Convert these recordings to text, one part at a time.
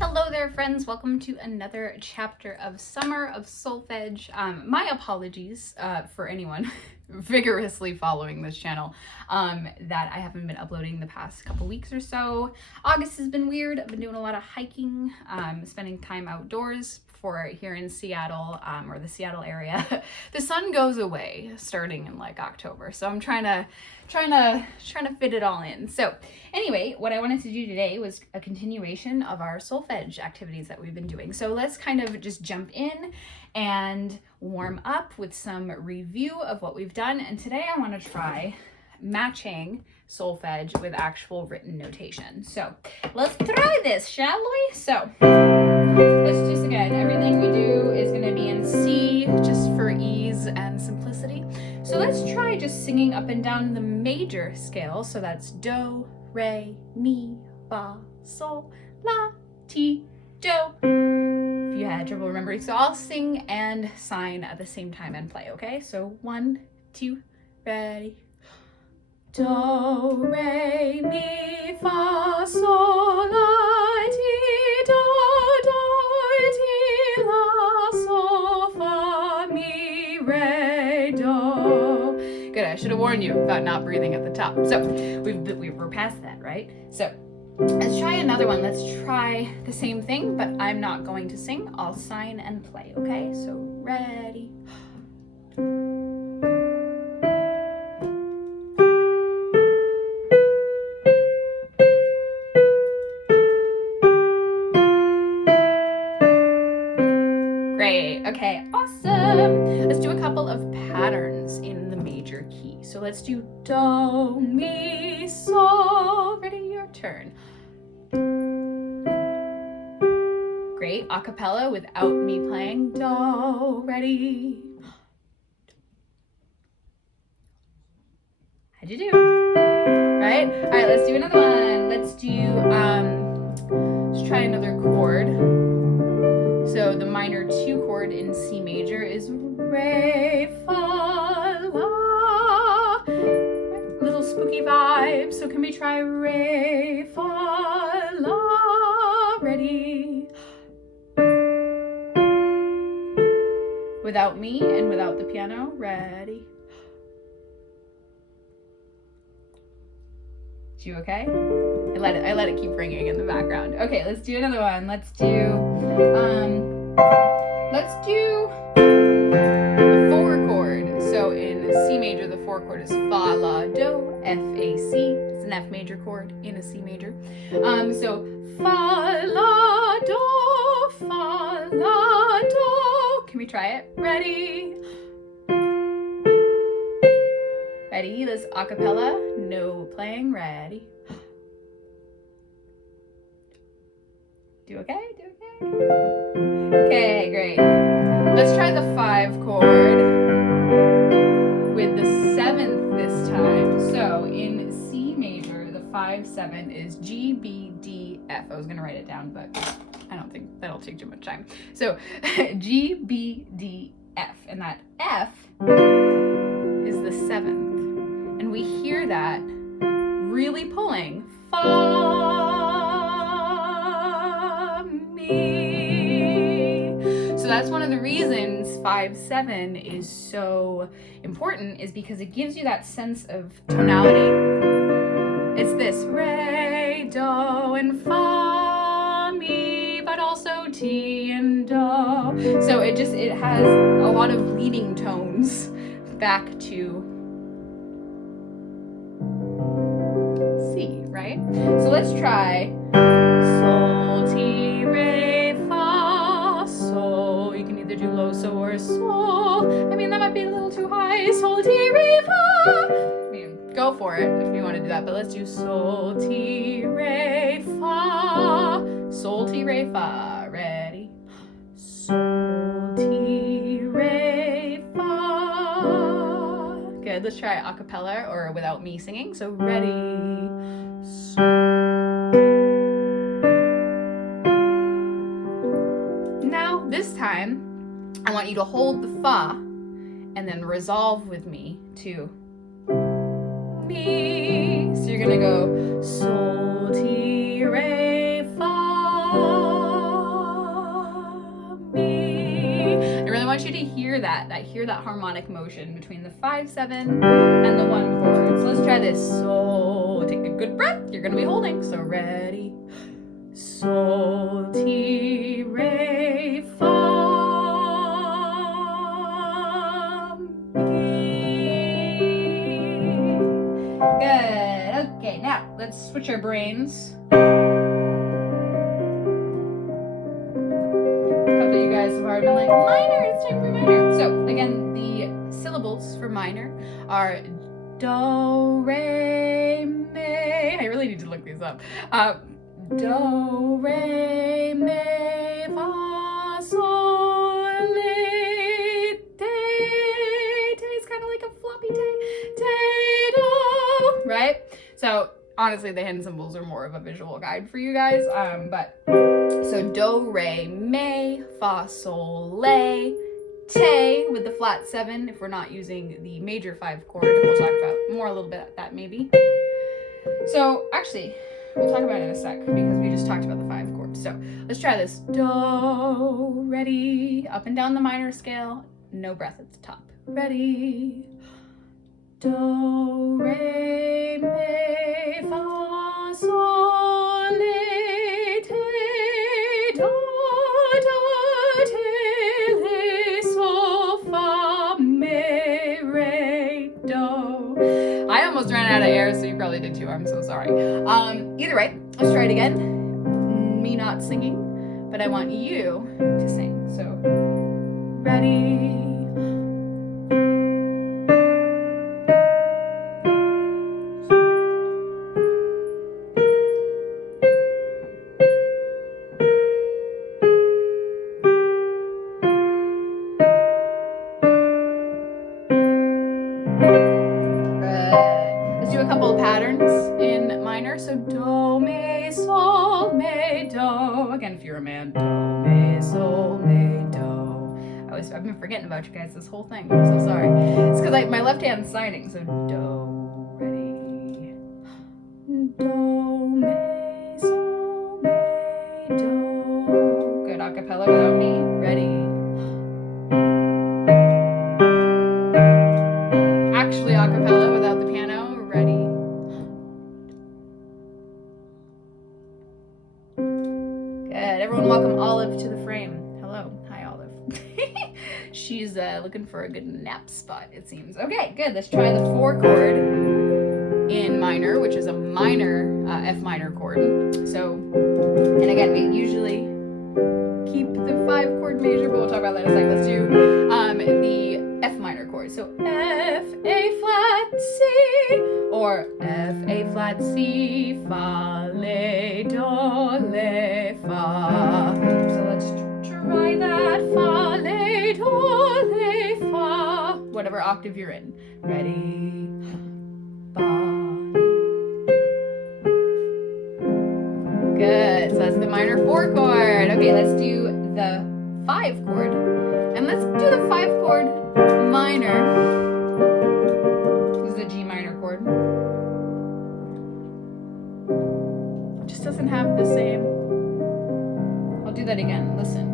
Hello there, friends. Welcome to another chapter of Summer of Solfege. My apologies for anyone vigorously following this channel that I haven't been uploading the past couple weeks or so. August has been weird. I've been doing a lot of hiking, spending time outdoors for here in Seattle or the Seattle area. The sun goes away starting in like October, so I'm trying to fit it all in. So anyway, what I wanted to do today was a continuation of our solfege activities that we've been doing. So let's kind of just jump in and warm up with some review of what we've done. And today I want to try matching solfege with actual written notation. So let's try this, shall we? So let's just, again, everything we do is going to be in C just for ease and simplicity. So let's try just singing up and down the major scale. So that's do, re, mi, fa, sol, la, ti, do. If you had trouble remembering, so I'll sing and sign at the same time and play, okay? So 1, 2, ready. Do, re, mi, fa, sol, la, ti, do, ti, la, sol, fa, mi, re, do. Good, I should have warned you about not breathing at the top. So we're past that, right? So let's try another one. Let's try the same thing, but I'm not going to sing. I'll sign and play, okay? So ready. Great, okay, awesome. Let's do a couple of patterns in the major key. So let's do do, mi, sol. Ready, your turn. Great, a cappella without me playing. Do, ready. How'd you do? Right? All right, let's do another one. Let's try another chord. So the minor 2 chord in C major is re, fa, la. Little spooky vibe. So can we try re, fa, la? Ready? Without me and without the piano. Ready? You okay? I let it keep ringing in the background. Okay, let's do another one. Let's do the 4 chord. So in C major, the 4 chord is fa, la, do, F, A, C. It's an F major chord in a C major. So fa, la, do, fa, la, do. Can we try it? Ready? Ready? Let's a cappella. No playing. Ready? Do okay? Do okay? Okay, great. Let's try the 5 chord with the 7th this time. So in C major, the 5/7 is G, B, D, F. I was gonna write it down, but I don't think that'll take too much time. So G, B, D, F, and that F is the 7th. And we hear that really pulling fa, mi. So that's one of the reasons 5/7 is so important, is because it gives you that sense of tonality. It's this re, do, and fa, mi, but also ti and do. So it has a lot of leading tones back to C, right? So let's try sol, ti, re, fa, sol. You can either do lo, so, or sol. I mean, that might be a little too high. Sol, ti, re, fa. I mean, go for it if you want to do that, but let's do sol, ti, re, fa. Sol, ti, re, fa. Ready? Sol, ti, re, fa. Good, let's try a cappella or without me singing. So ready? Now, this time, I want you to hold the fa and then resolve with me to mi. So you're gonna go sol, ti, re, fa. want you to hear that harmonic motion between the 5/7 and the 1 chord. So let's try this. So take a good breath. You're gonna be holding. So ready. Sol, ti, re, fa, mi. Good. Okay, now let's switch our brains. You guys have already been like, minor, it's time for minor. So again, the syllables for minor are do, re, mi. I really need to look these up. Do, re, mi, fa, sol, la, te. Te is kind of like a floppy te. Te, do. Right? So honestly, the hand symbols are more of a visual guide for you guys. So do, re, mi, fa, sol, la, te with the flat 7 if we're not using the major 5 chord. We'll talk about more a little bit at that maybe. So actually, we'll talk about it in a sec because we just talked about the 5 chords. So let's try this. Do, ready, up and down the minor scale, no breath at the top. Ready. Do, re, mi, fa, sol, la, te. Do, do, te, le, sol, fa, mi, re, do. I almost ran out of air, so you probably did too. I'm so sorry. Either way, let's try it again. Me not singing, but I want you to sing. So, ready. A couple of patterns in minor. So do, mi, sol, mi, do. Again, if you're a man, do, mi, sol, mi, do. I've been forgetting about you guys this whole thing. I'm so sorry. It's because my left hand's signing. So do, ready. Do, mi, sol, mi, do. Good acapella without me. Ready. Actually acapella without the piano. Ready. Good. Everyone welcome Olive to the frame. Hello. Hi, Olive. She's looking for a good nap spot, it seems. Okay, good. Let's try the 4 chord in minor, which is a minor F minor chord. So, and again, we usually keep the 5 chord major, but we'll talk about that in a sec. Let's do the F minor chord. So F, A flat, C, or F, A flat, C, fa, le, do, le, fa. So let's try that. Fa, le, do, le, fa. Whatever octave you're in. Ready? Fa. Good. So that's the minor 4 chord. Okay, let's do the 5 chord. And let's do the 5 chord minor. This is the G minor chord. It just doesn't have the same. I'll do that again. Listen.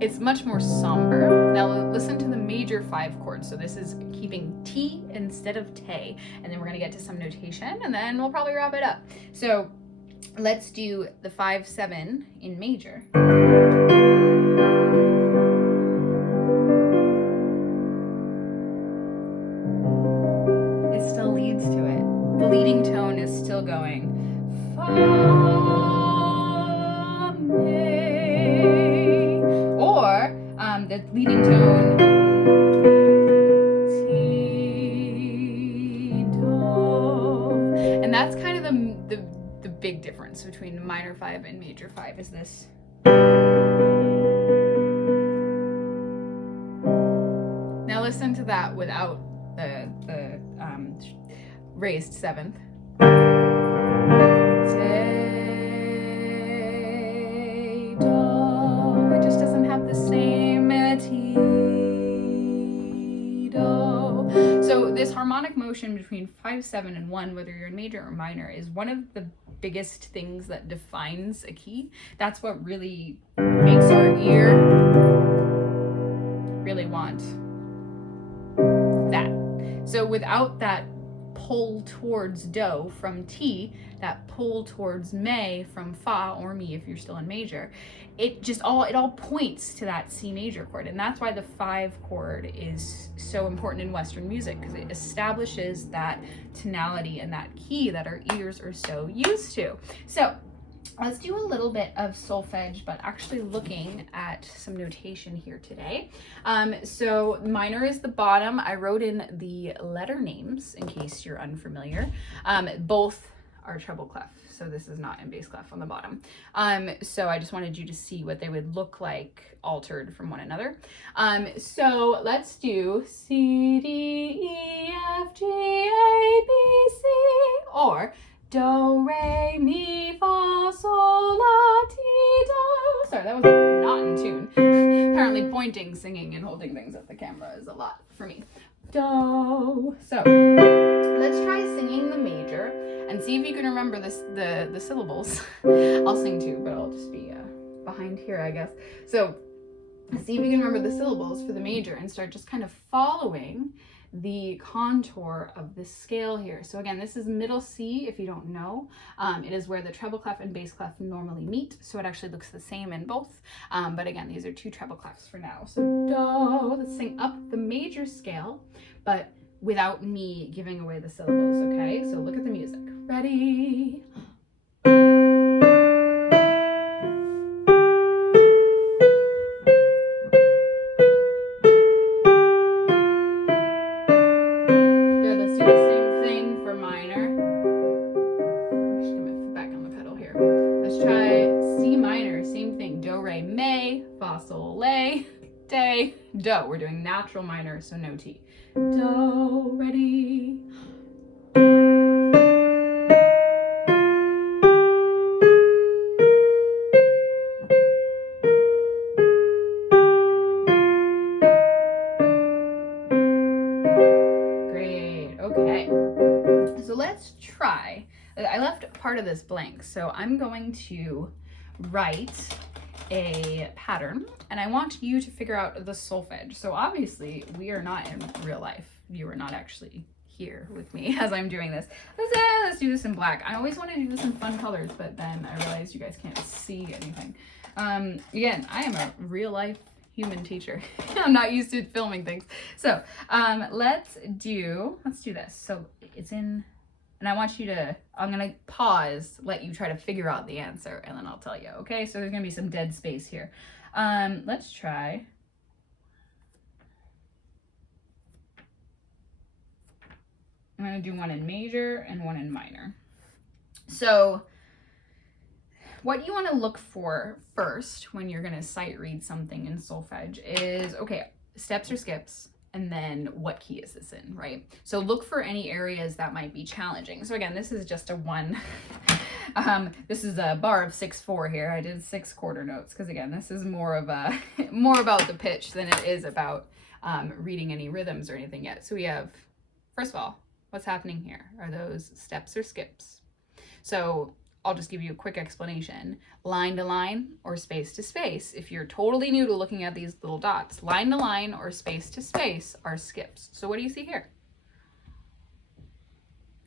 It's much more somber. Now listen to the major 5 chords. So this is keeping T instead of te. And then we're gonna get to some notation and then we'll probably wrap it up. So let's do the 5/7 in major. It still leads to it. The leading tone is still going. Fa, mi. Or the leading tone. Ti, do. And that's kind of the big difference between minor 5 and major 5 is this. Now listen to that without the raised 7th. Te, do. It just doesn't have the same ti, do. So this harmonic motion motion between 5, 7, and 1, whether you're in major or minor, is one of the biggest things that defines a key. That's what really makes our ear really want that. So without that pull towards do from T, that pull towards me from fa or mi if you're still in major, it all points to that C major chord. And that's why the 5 chord is so important in Western music, because it establishes that tonality and that key that our ears are so used to. So let's do a little bit of solfege, but actually looking at some notation here today. So minor is the bottom. I wrote in the letter names in case you're unfamiliar. Both are treble clef, so this is not in bass clef on the bottom. So I just wanted you to see what they would look like altered from one another. So let's do C, D, E, F, G, A, B, C, or do, re, mi, fa, sol, la, ti, do. Sorry, that was not in tune. Apparently pointing, singing, and holding things at the camera is a lot for me. Do. So let's try singing the major and see if you can remember this, the syllables. I'll sing too, but I'll just be behind here, I guess. So see if you can remember the syllables for the major and start just kind of following the contour of the scale here. So again, this is middle C if you don't know. It is where the treble clef and bass clef normally meet, so it actually looks the same in both. But again, these are 2 treble clefs for now. So do, let's sing up the major scale, but without me giving away the syllables, okay? So look at the music. Ready? Do. We're doing natural minor, so no T. Do, ready? Great, okay. So let's try. I left part of this blank, so I'm going to write a pattern, and I want you to figure out the solfege. So obviously we are not in real life. You are not actually here with me as I'm doing this. Let's do this in black. I always want to do this in fun colors, but then I realized you guys can't see anything. Again, I am a real life human teacher. I'm not used to filming things. So let's do this. So it's in, and I want you to, I'm gonna pause, let you try to figure out the answer, and then I'll tell you, okay? So there's gonna be some dead space here. Let's try. I'm gonna do one in major and one in minor. So what you wanna look for first when you're gonna sight read something in solfege is, okay, steps or skips, and then what key is this in, right? So look for any areas that might be challenging. So again, this is just a 1. This is a bar of 6/4 here. I did 6 quarter notes because again, this is more of a more about the pitch than it is about reading any rhythms or anything yet. So we have, first of all, what's happening here? Are those steps or skips? So I'll just give you a quick explanation. Line to line or space to space. If you're totally new to looking at these little dots, line to line or space to space are skips. So what do you see here?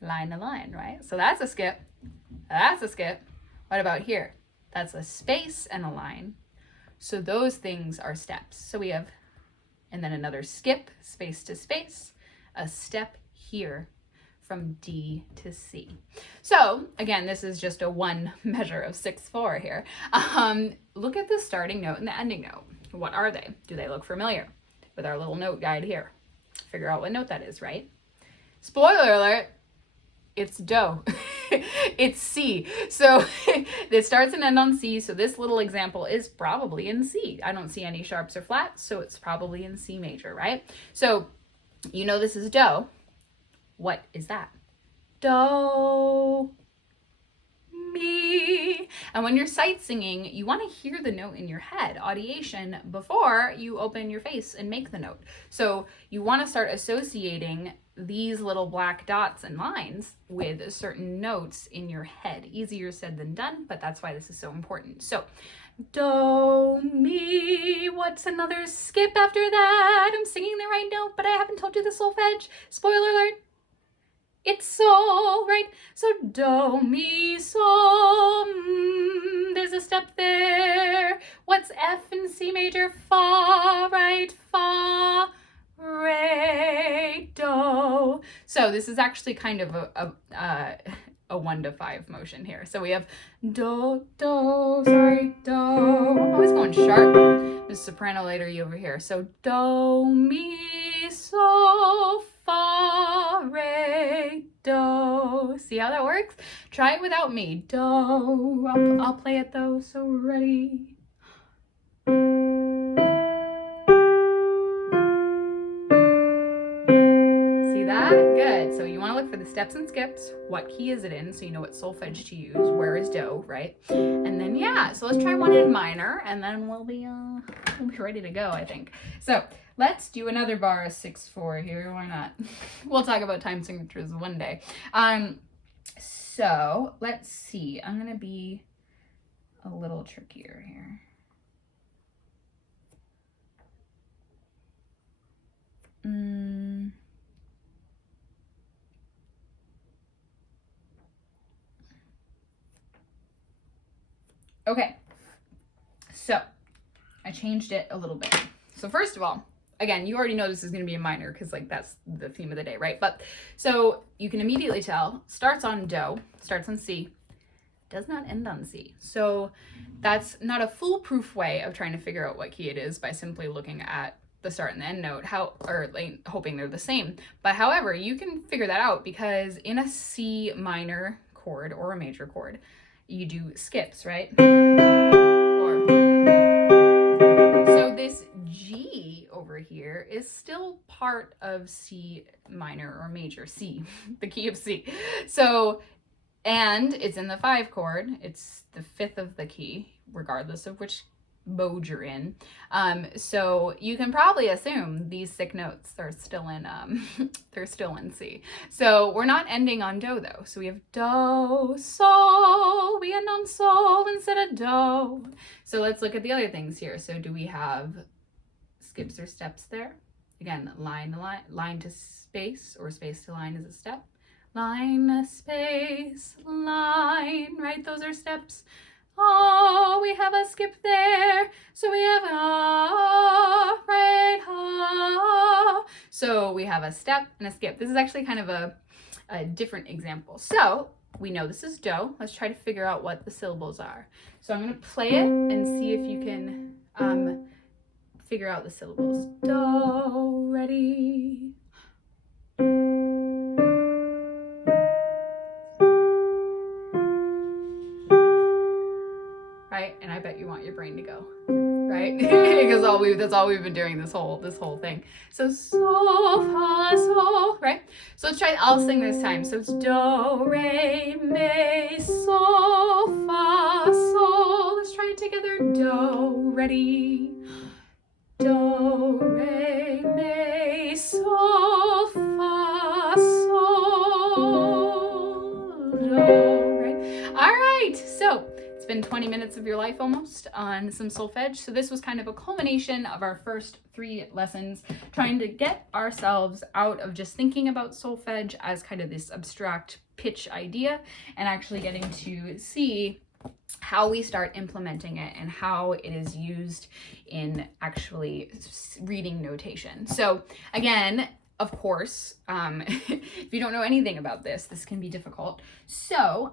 Line to line, right? So that's a skip. That's a skip. What about here? That's a space and a line. So those things are steps. So we have, and then another skip, space to space, a step here from D to C. So again, this is just a 1 measure of 6/4 here. Look at the starting note and the ending note. What are they? Do they look familiar? With our little note guide here. Figure out what note that is, right? Spoiler alert, it's do. It's C. So it starts and ends on C. So this little example is probably in C. I don't see any sharps or flats, so it's probably in C major, right? So you know this is do. What is that? Do, mi. And when you're sight singing, you want to hear the note in your head, audiation, before you open your face and make the note. So you want to start associating these little black dots and lines with certain notes in your head. Easier said than done, but that's why this is so important. So do, mi, what's another skip after that? I'm singing the right note, but I haven't told you the solfege. Spoiler alert. It's sol, right? So do, mi, sol, there's a step there. What's F in C major? Fa, right? Fa, re, do. So this is actually kind of a 1 to 5 motion here. So we have do, sorry, do. I'm always going sharp. There's soprano lady over here. So do, mi, sol, fa, re, do. See how that works? Try it without me. Do. I'll play it though. So ready. Good. So you want to look for the steps and skips. What key is it in? So you know what solfege to use. Where is do, right? And then yeah. So let's try one in minor, and then we'll be ready to go, I think. So let's do another bar of 6/4 here. Why not? We'll talk about time signatures one day. So let's see. I'm gonna be a little trickier here. Okay, so I changed it a little bit. So first of all, again, you already know this is going to be a minor because like that's the theme of the day, right? But so you can immediately tell, starts on do, starts on C, does not end on C. So that's not a foolproof way of trying to figure out what key it is by simply looking at the start and the end note, or like hoping they're the same. But however, you can figure that out because in a C minor chord or a major chord, you do skips, right? So this G over here is still part of C minor or major, C, the key of C. So, and it's in the 5 chord. It's the 5th of the key, regardless of which mode you're in. So you can probably assume these 6 notes are still in they're still in C. So we're not ending on do though. So we have do, sol, we end on sol instead of do. So let's look at the other things here. So do we have skips or steps there? Again, line to space, or space to line is a step. Line, space, line, right? Those are steps. Oh, we have a skip there. So we have right, So we have a step and a skip. This is actually kind of a different example. So we know this is do. Let's try to figure out what the syllables are. So I'm going to play it and see if you can figure out the syllables. Do, ready. Right? And I bet you want your brain to go, right? Because that's all we've been doing this whole thing. So sol, fa, sol, right? So let's try, I'll sing this time. So it's do, re, mi, sol, fa, sol. Let's try it together. Do, ready. Do, re, mi, sol, fa, sol, do, right? All right, so it's been 20 minutes of your life almost on some solfege. So this was kind of a culmination of our first 3 lessons, trying to get ourselves out of just thinking about solfege as kind of this abstract pitch idea and actually getting to see how we start implementing it and how it is used in actually reading notation. So again, of course, if you don't know anything about this can be difficult. So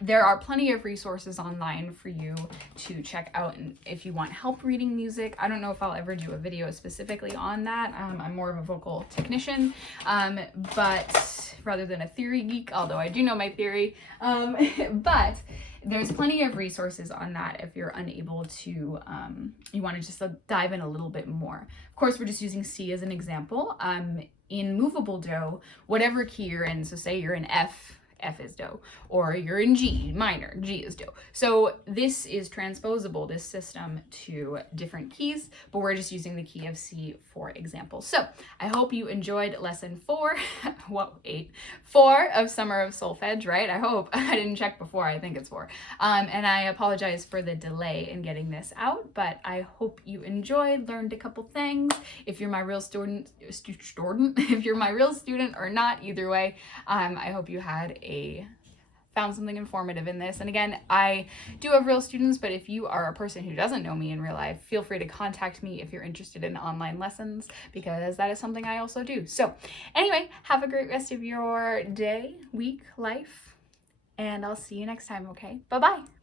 there are plenty of resources online for you to check out, and if you want help reading music. I don't know if I'll ever do a video specifically on that. I'm more of a vocal technician, but rather than a theory geek, although I do know my theory. But there's plenty of resources on that if you're unable to, you want to just dive in a little bit more. Of course, we're just using C as an example. In movable do, whatever key you're in, so say you're in F F is do. Or you're in G minor, G is do. So this is transposable, this system, to different keys, but we're just using the key of C for example. So I hope you enjoyed lesson 4, 4 of Summer of Solfege, right? I hope. I didn't check before, I think it's 4. And I apologize for the delay in getting this out, but I hope you enjoyed, learned a couple things. If you're my real student, if you're my real student or not, either way, I hope you found something informative in this. And again, I do have real students, but if you are a person who doesn't know me in real life, feel free to contact me if you're interested in online lessons, because that is something I also do. So anyway, have a great rest of your day, week, life, and I'll see you next time, okay? Bye-bye.